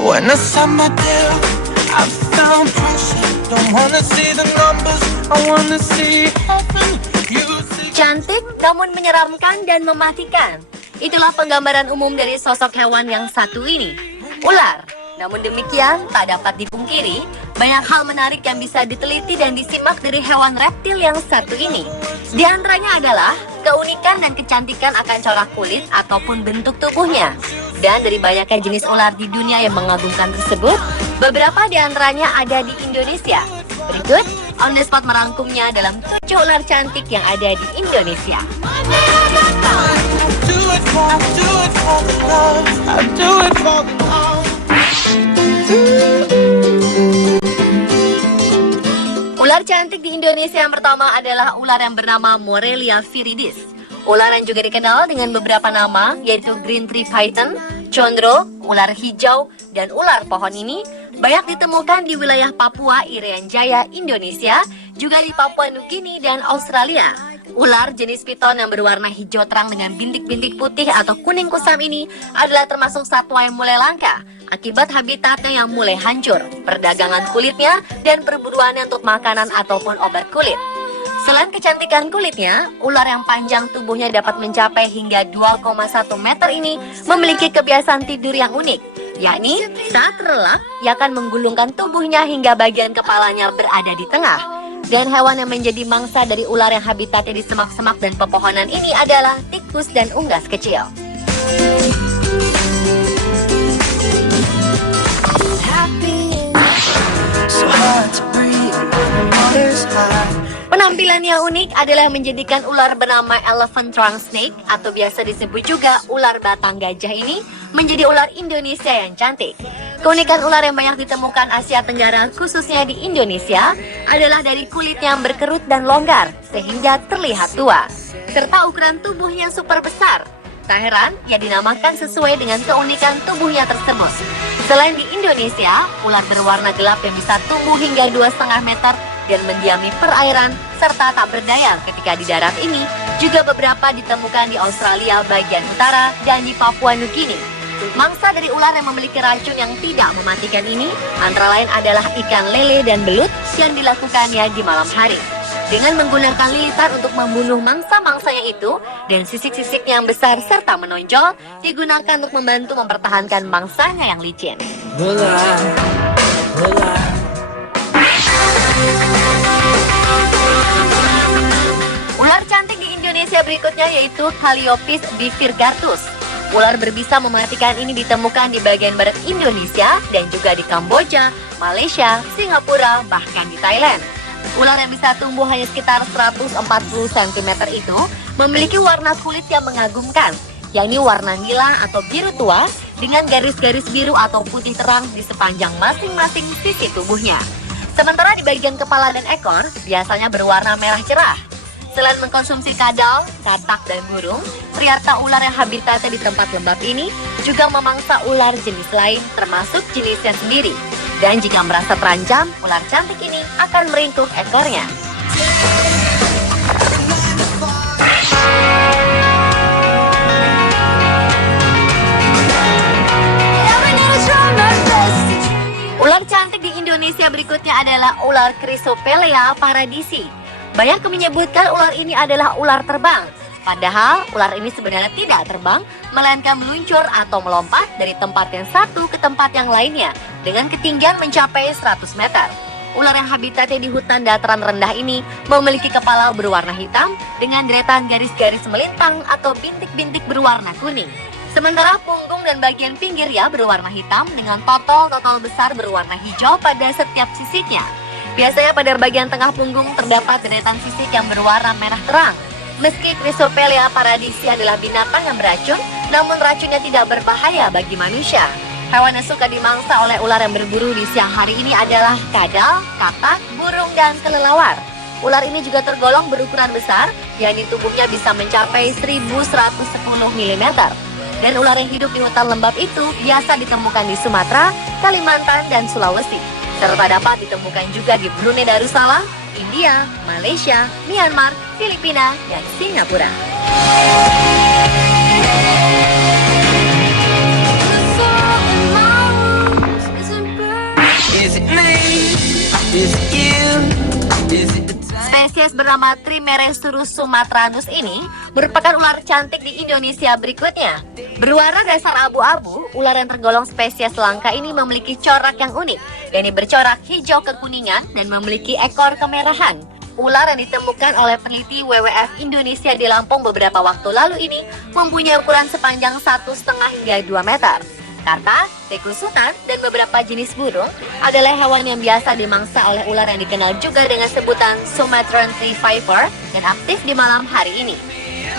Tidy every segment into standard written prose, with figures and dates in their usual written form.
When I sat my tail, I found pressure. Don't wanna see the numbers, I wanna see heaven. You see. Cantik namun menyeramkan dan mematikan. Itulah penggambaran umum dari sosok hewan yang satu ini, ular. Namun demikian, tak dapat dipungkiri, banyak hal menarik yang bisa diteliti dan disimak dari hewan reptil yang satu ini. Di antaranya adalah keunikan dan kecantikan akan corak kulit ataupun bentuk tubuhnya. Dan dari banyaknya jenis ular di dunia yang mengagumkan tersebut, beberapa di antaranya ada di Indonesia. Berikut, On The Spot merangkumnya dalam 7 ular cantik yang ada di Indonesia. Ular cantik di Indonesia yang pertama adalah ular yang bernama Morelia viridis. Ular yang juga dikenal dengan beberapa nama yaitu green tree python, condro, ular hijau, dan ular pohon ini banyak ditemukan di wilayah Papua, Irian Jaya, Indonesia, juga di Papua Nugini dan Australia. Ular jenis piton yang berwarna hijau terang dengan bintik-bintik putih atau kuning kusam ini adalah termasuk satwa yang mulai langka akibat habitatnya yang mulai hancur, perdagangan kulitnya, dan perburuannya untuk makanan ataupun obat kulit. Selain kecantikan kulitnya, ular yang panjang tubuhnya dapat mencapai hingga 2,1 meter ini memiliki kebiasaan tidur yang unik, yakni saat terlelap, ia akan menggulungkan tubuhnya hingga bagian kepalanya berada di tengah. Dan hewan yang menjadi mangsa dari ular yang habitatnya di semak-semak dan pepohonan ini adalah tikus dan unggas kecil. Penampilan yang unik adalah yang menjadikan ular bernama elephant trunk snake atau biasa disebut juga ular batang gajah ini menjadi ular Indonesia yang cantik. Keunikan ular yang banyak ditemukan Asia Tenggara khususnya di Indonesia adalah dari kulit yang berkerut dan longgar sehingga terlihat tua, serta ukuran tubuhnya super besar. Tak heran, ia dinamakan sesuai dengan keunikan tubuhnya tersebut. Selain di Indonesia, ular berwarna gelap yang bisa tumbuh hingga 2,5 meter dan mendiami perairan serta tak berdaya ketika di darat ini juga beberapa ditemukan di Australia bagian utara dan di Papua Nugini. Mangsa dari ular yang memiliki racun yang tidak mematikan ini antara lain adalah ikan lele dan belut yang dilakukannya di malam hari. Dengan menggunakan lilitan untuk membunuh mangsa-mangsanya itu dan sisik-sisiknya yang besar serta menonjol digunakan untuk membantu mempertahankan mangsanya yang licin. Ular cantik di Indonesia berikutnya yaitu Haliopis bifurcatus. Ular berbisa mematikan ini ditemukan di bagian barat Indonesia dan juga di Kamboja, Malaysia, Singapura, bahkan di Thailand. Ular yang bisa tumbuh hanya sekitar 140 cm itu memiliki warna kulit yang mengagumkan, yakni warna nila atau biru tua dengan garis-garis biru atau putih terang di sepanjang masing-masing sisi tubuhnya. Sementara di bagian kepala dan ekor biasanya berwarna merah cerah. Selain mengkonsumsi kadal, katak, dan burung, priarta ular yang habitatnya di tempat lembab ini juga memangsa ular jenis lain termasuk jenisnya sendiri. Dan jika merasa terancam, ular cantik ini akan meringkuk ekornya. Ular cantik di Indonesia berikutnya adalah ular Chrysopelea paradisi. Banyak yang menyebutkan ular ini adalah ular terbang. Padahal ular ini sebenarnya tidak terbang, melainkan meluncur atau melompat dari tempat yang satu ke tempat yang lainnya dengan ketinggian mencapai 100 meter. Ular yang habitatnya di hutan dataran rendah ini memiliki kepala berwarna hitam dengan deretan garis-garis melintang atau bintik-bintik berwarna kuning. Sementara punggung dan bagian pinggirnya berwarna hitam dengan totol-totol besar berwarna hijau pada setiap sisiknya. Biasanya pada bagian tengah punggung terdapat deretan sisik yang berwarna merah terang. Meski Chrysopelea paradisi adalah binatang yang beracun, namun racunnya tidak berbahaya bagi manusia. Hewan yang suka dimangsa oleh ular yang berburu di siang hari ini adalah kadal, katak, burung, dan kelelawar. Ular ini juga tergolong berukuran besar, yakni tubuhnya bisa mencapai 1110 mm. Dan ular yang hidup di hutan lembab itu biasa ditemukan di Sumatera, Kalimantan, dan Sulawesi. Serta dapat ditemukan juga di Brunei Darussalam, India, Malaysia, Myanmar, Filipina, dan Singapura. Spesies bernama Trimeresurus sumatranus ini merupakan ular cantik di Indonesia berikutnya. Berwarna dasar abu-abu, ular yang tergolong spesies langka ini memiliki corak yang unik, yakni bercorak hijau kekuningan dan memiliki ekor kemerahan. Ular yang ditemukan oleh peneliti WWF Indonesia di Lampung beberapa waktu lalu ini mempunyai ukuran sepanjang 1,5 hingga 2 meter. Kata, tikus hutan, dan beberapa jenis burung adalah hewan yang biasa dimangsa oleh ular yang dikenal juga dengan sebutan Sumatran Tree Viper dan aktif di malam hari ini.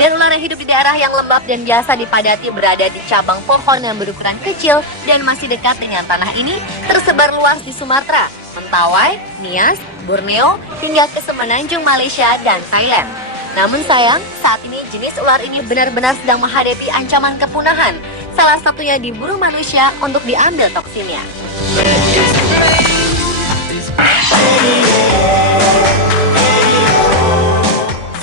Dan ular yang hidup di daerah yang lembab dan biasa dipadati berada di cabang pohon yang berukuran kecil dan masih dekat dengan tanah ini tersebar luas di Sumatera, Mentawai, Nias, Borneo, hingga ke semenanjung Malaysia dan Thailand. Namun sayang, saat ini jenis ular ini benar-benar sedang menghadapi ancaman kepunahan, salah satunya diburu manusia untuk diambil toksinnya.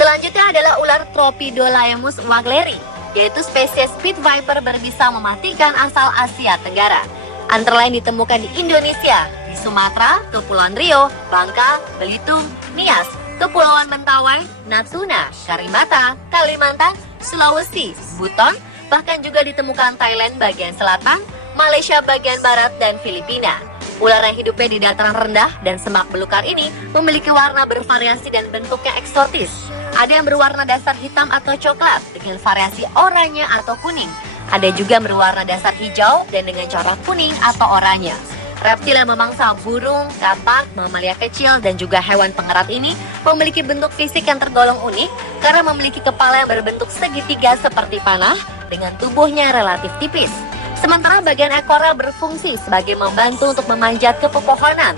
Selanjutnya adalah ular Tropidolaemus wagleri, yaitu spesies pit viper berbisa mematikan asal Asia Tenggara. Antara lain ditemukan di Indonesia, di Sumatera, Kepulauan Riau, Bangka, Belitung, Nias, Kepulauan Mentawai, Natuna, Karimata, Kalimantan, Sulawesi, Buton, bahkan juga ditemukan Thailand bagian selatan, Malaysia bagian barat, dan Filipina. Ular yang hidupnya di dataran rendah dan semak belukar ini memiliki warna bervariasi dan bentuknya eksotis. Ada yang berwarna dasar hitam atau coklat dengan variasi oranye atau kuning. Ada juga berwarna dasar hijau dan dengan corak kuning atau oranye. Reptil yang memangsa burung, katak, mamalia kecil, dan juga hewan pengerat ini memiliki bentuk fisik yang tergolong unik karena memiliki kepala yang berbentuk segitiga seperti panah dengan tubuhnya relatif tipis. Sementara bagian ekornya berfungsi sebagai membantu untuk memanjat ke pepohonan.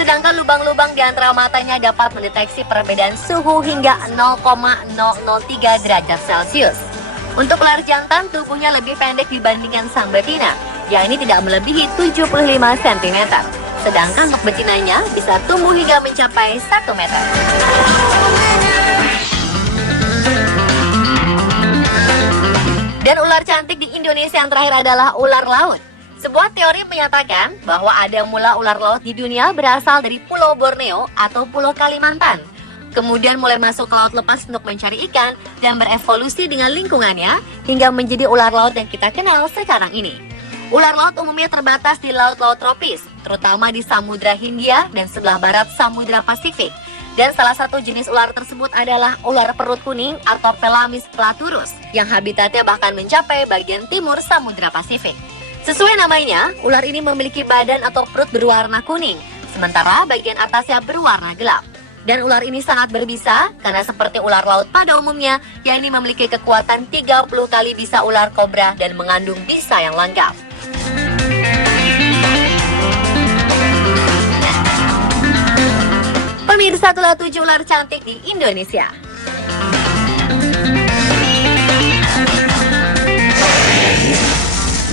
Sedangkan lubang-lubang di antara matanya dapat mendeteksi perbedaan suhu hingga 0,003 derajat Celcius. Untuk ular jantan, tubuhnya lebih pendek dibandingkan sang betina, yakni tidak melebihi 75 cm. Sedangkan untuk betinanya bisa tumbuh hingga mencapai 1 meter. Dan ular cantik di Indonesia yang terakhir adalah ular laut. Sebuah teori menyatakan bahwa ada mula ular laut di dunia berasal dari Pulau Borneo atau Pulau Kalimantan. Kemudian mulai masuk ke laut lepas untuk mencari ikan dan berevolusi dengan lingkungannya hingga menjadi ular laut yang kita kenal sekarang ini. Ular laut umumnya terbatas di laut-laut tropis, terutama di Samudra Hindia dan sebelah barat Samudra Pasifik. Dan salah satu jenis ular tersebut adalah ular perut kuning atau Pelamis platurus, yang habitatnya bahkan mencapai bagian timur Samudra Pasifik. Sesuai namanya, ular ini memiliki badan atau perut berwarna kuning, sementara bagian atasnya berwarna gelap. Dan ular ini sangat berbisa karena seperti ular laut pada umumnya, yakni memiliki kekuatan 30 kali bisa ular kobra dan mengandung bisa yang lengkap. Pemirsa, itulah 7 ular cantik di Indonesia.